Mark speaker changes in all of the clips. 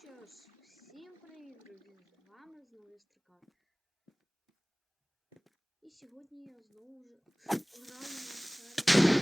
Speaker 1: що ж, всім привіт, друзі! З вами знову Стрикар. І сьогодні я знову ж граю на сервері.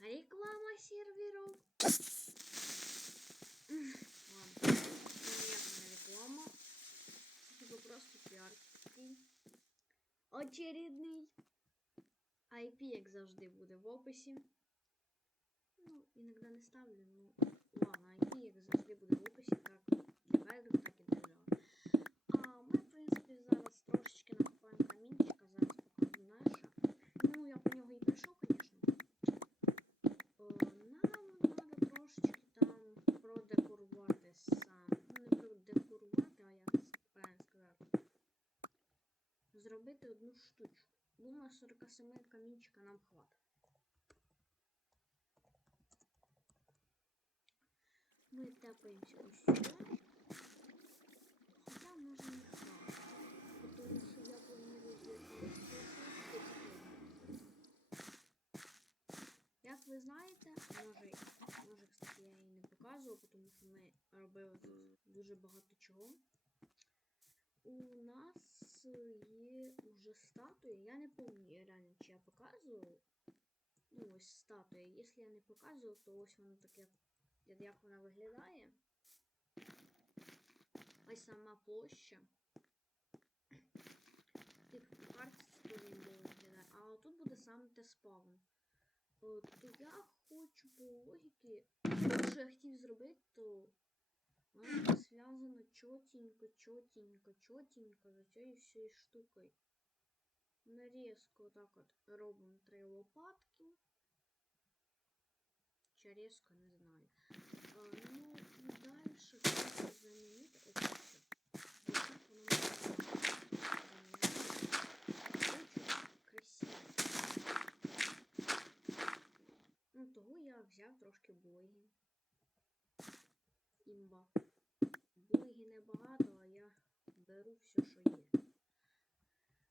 Speaker 1: Реклама серверов. Ладно, це не реклама. Типа просто піар. Очередний. IP, як завжди, буде в описі. Иногда не ставлю, ну ладно, IP, як завжди буде в описі, так для вайбів, так і для Java. А ми, в принципі, зараз трошечки накопаємо камінчика, зараз покажу наше. Ну, я по нього і прийшов, звісно. Нам треба трошечки там продекорувати сам. Ну, не продекорувати, а як правильно сказати. Зробити одну штучку. Думаю, 47 камінчика нам хватить. Ми тапаємося ось сюди. Хоча може не хватить. Тому що я зробити Як ви знаєте, може, може, кстати, я її не показував, тому що ми робили дуже багато чого. У нас є уже статуї. Я не пам'ятаю реально, чи я показував. Ну, ось статуя. Якщо я не показував, то ось воно таке як- вона виглядає. Ось сама площа. По карті це теж виглядає. А тут буде саме те спавн. То я хочу по логіки, що я хотів зробити, то воно буде зв'язано чотенько, чотенько, чотенько за цією всією штукою. Нарізку отак от робимо три лопатки. Чи резко, не знаю. Ну, і далі замінити оце. Ну, того я взяв трошки блоги. Імба. Блоги небагато, а я беру все, що є.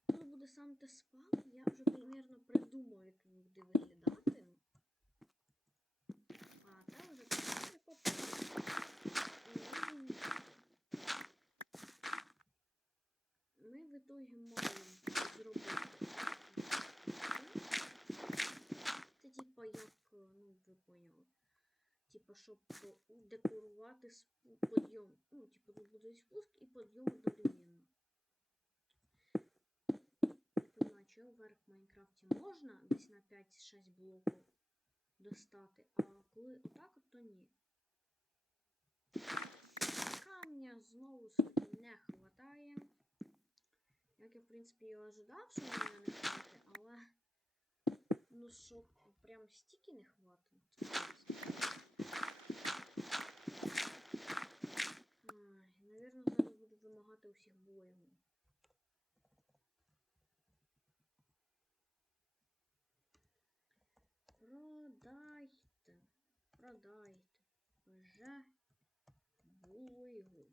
Speaker 1: Тут буде сам те спал, я вже примірно придумав, як він буде виглядати. А це вже трошки попереду. М, Ми в итоге маємо зробити. Це типа як, е, ну ви поняли. Типа, щоб е, декорувати підйом. Ну, типа, тут буде спуск і підйом одновременно. Чи вверх в Майнкрафті можна десь на 5-6 блоків достати, а коли отак, то ні. Камня знову таки не хватає. Як я, в принципі, і ожидав, що мене не хватить, але ну що прям стільки не хватить. буду вимагати усіх боїв. Продайте. Продайте. Вже булигу.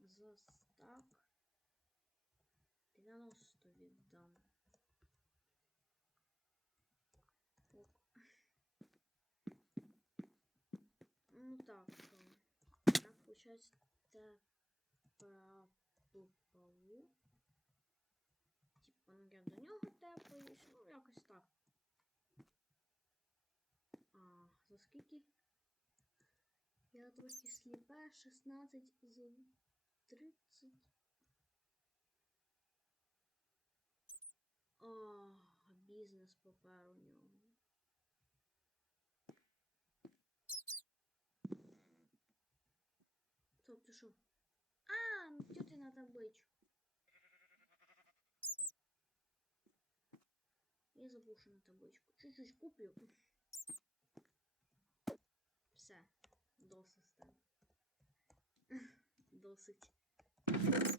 Speaker 1: За стак 90 віддам. Ок. Ну так. По полу. Типа, ну я до нього тепаюсь, ну якось так. А, за скільки? Я трохи сліпе, 16 з 30. О, бізнес попер у нього. Стоп, ти що? А, ну чого ти на табличку? Я забув, що на табличку. Чуть-чуть куплю. Все, досить з тебе. Досить з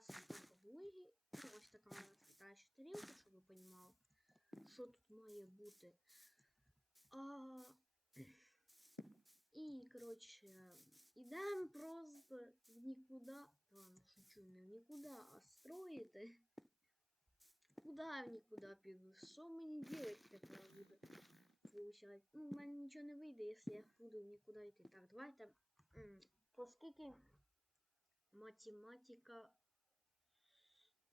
Speaker 1: купив два стака блоги. Ну, ось така у нас літаюча тарілка, щоб ви розуміли, що тут має бути. А... І, коротше, ідемо просто в нікуди. Ладно, шучу, не в нікуди, а строїти. Куда я в нікуди піду? Що мені делать тепер буде? Получать. Ну, в мене нічого не вийде, якщо я буду в нікуди йти. Так, давайте. м, Оскільки математика.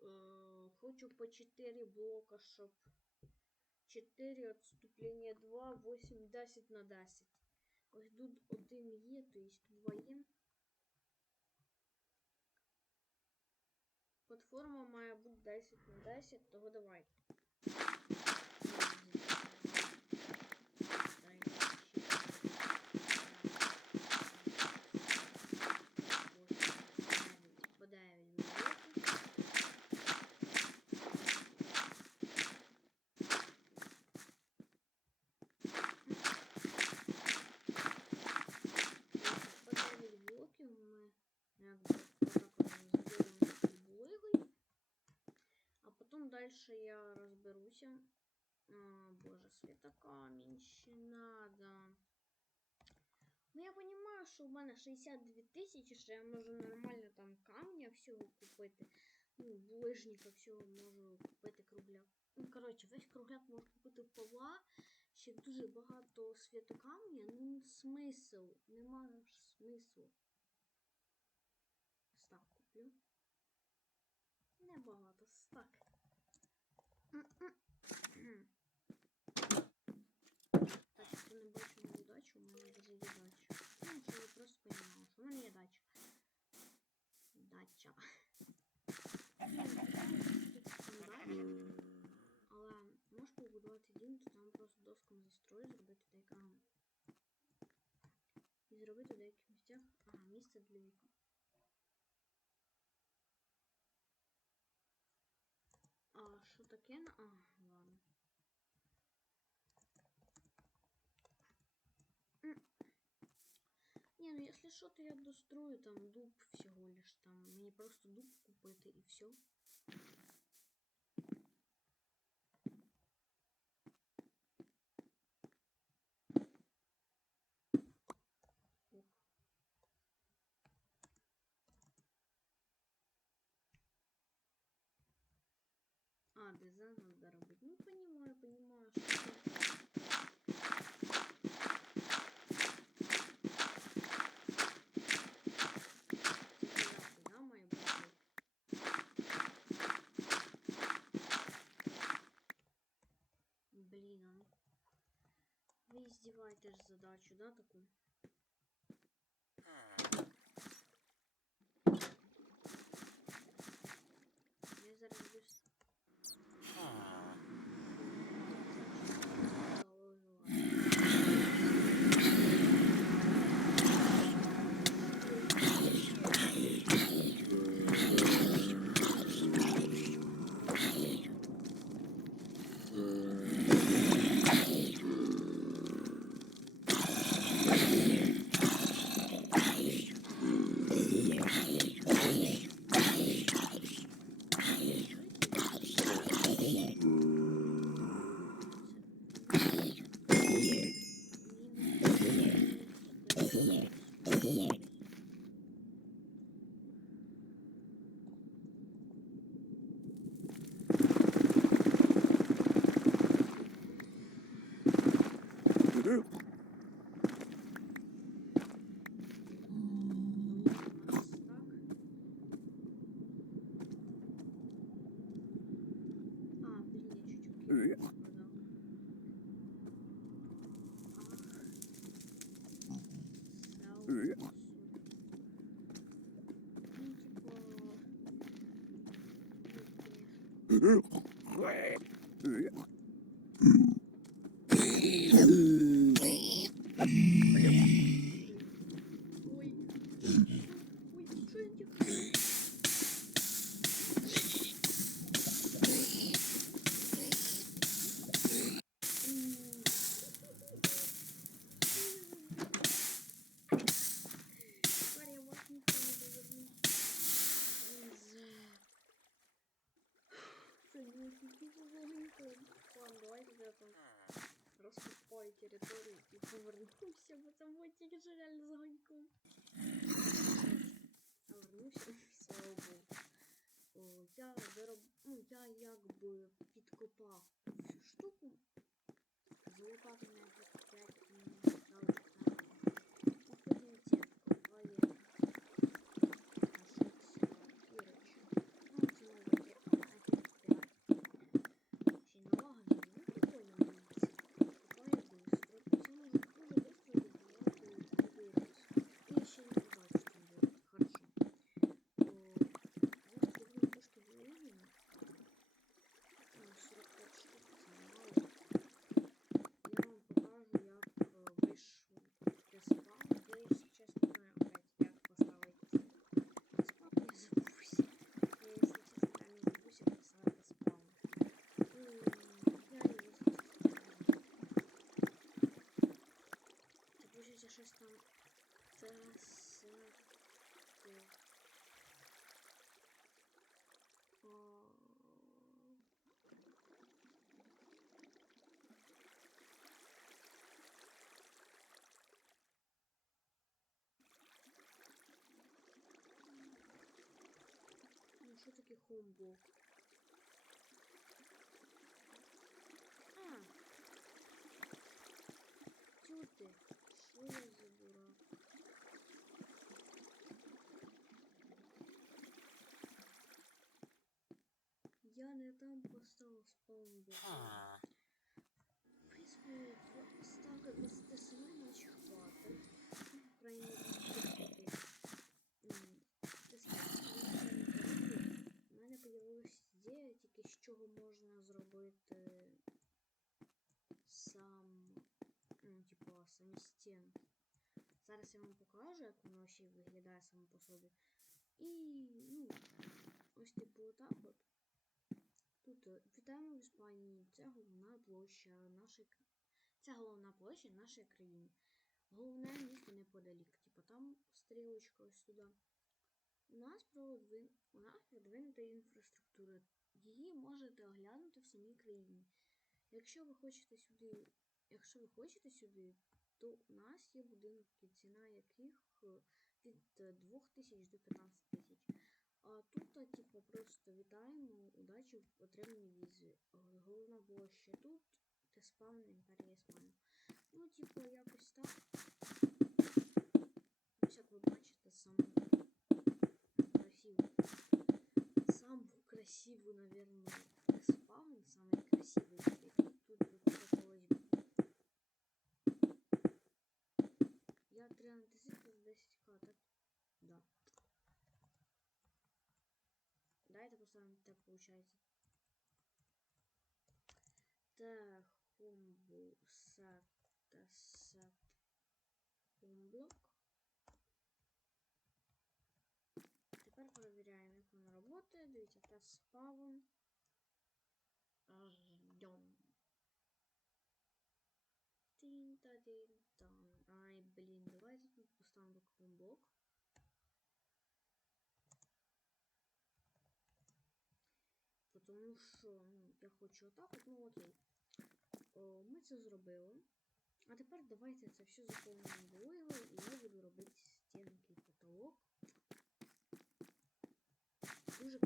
Speaker 1: Е, хочу по 4 блока, щоб 4 отступления 2, 8, 10 на 10. Ось тут один є, то есть два є. Платформа має бути 10 на 10, того давай. По 9 блоків. По 9 блоків ми якби отак от зберемо булигою. А потім далі я розберуся. А, боже, світокамінь ще надо. Ну я розумію, що в мене 62 тисячі, що я можу нормально там камня всього купити. Ну, булижника всього можу купити кругляк. Ну, коротше, весь кругляк можу купити в Павла. Ще дуже багато світокамня. Ну, смисл. Нема ж смислу. Стак куплю. Небагато стак. Так, хто не бачив мою дачу, у мене вже є дача. Ну, що в мене дача. Дача. Але можеш побудувати дім, там просто доском застрою, зробити деяка. І зробити в деяких місцях. Ага, місце для вікон. А що таке? на- Не, ну если что, то я дострою там дуб всего лишь там. Мне просто дуб купити і все. А, дизайн надо робити. Ну, понимаю, понимаю, что... Ви издеваетесь задачу, да, таку? Я зараз десь... А, блин, я чуть-чуть продал. Ах. Сау. Ну, типа... ну, Ладно, давайте я там розкопаю територію і повернувся, бо там мотик же реально з огоньком. Повернувся, слава Богу. Я вироб... ну, я якби підкопав цю штуку. Золота тут 5 що таке хомблок? А! Ти, що я за дурак? Я не там поставив спаунблок. В принципі, два стака зробити сам, ну, типу, самі стінки. Зараз я вам покажу, як воно ще виглядає само по собі. І, ну, ось типу отак от. Тут е, вітаємо в Іспанії. Це головна площа нашої це головна площа нашої країни. Головне місто неподалік. Типу там стрілочка ось туди. У нас продвинута інфраструктура. Її можете оглянути самій країні. Якщо ви хочете сюди, якщо ви хочете сюди, то у нас є будинки, ціна яких е, від е, 2000 до 15 тисяч. А тут, типу, просто вітаємо, удачі в отриманні візи. Е, Головна площа тут, де спавн імперія Іспанія. Ну, типу, якось так. так получается. Так, хумбу, сат, сат, хумблок. Тепер перевіряємо, як воно працює. Дивіться, тест спавн. Ждем. тин та тин тан Ай, блін, давайте тут поставимо блок. Тому що ну, я хочу отак, от, ну окей. О, ми це зробили. А тепер давайте це все заповнимо вуглем і я буду робити стінки потолок. Дуже.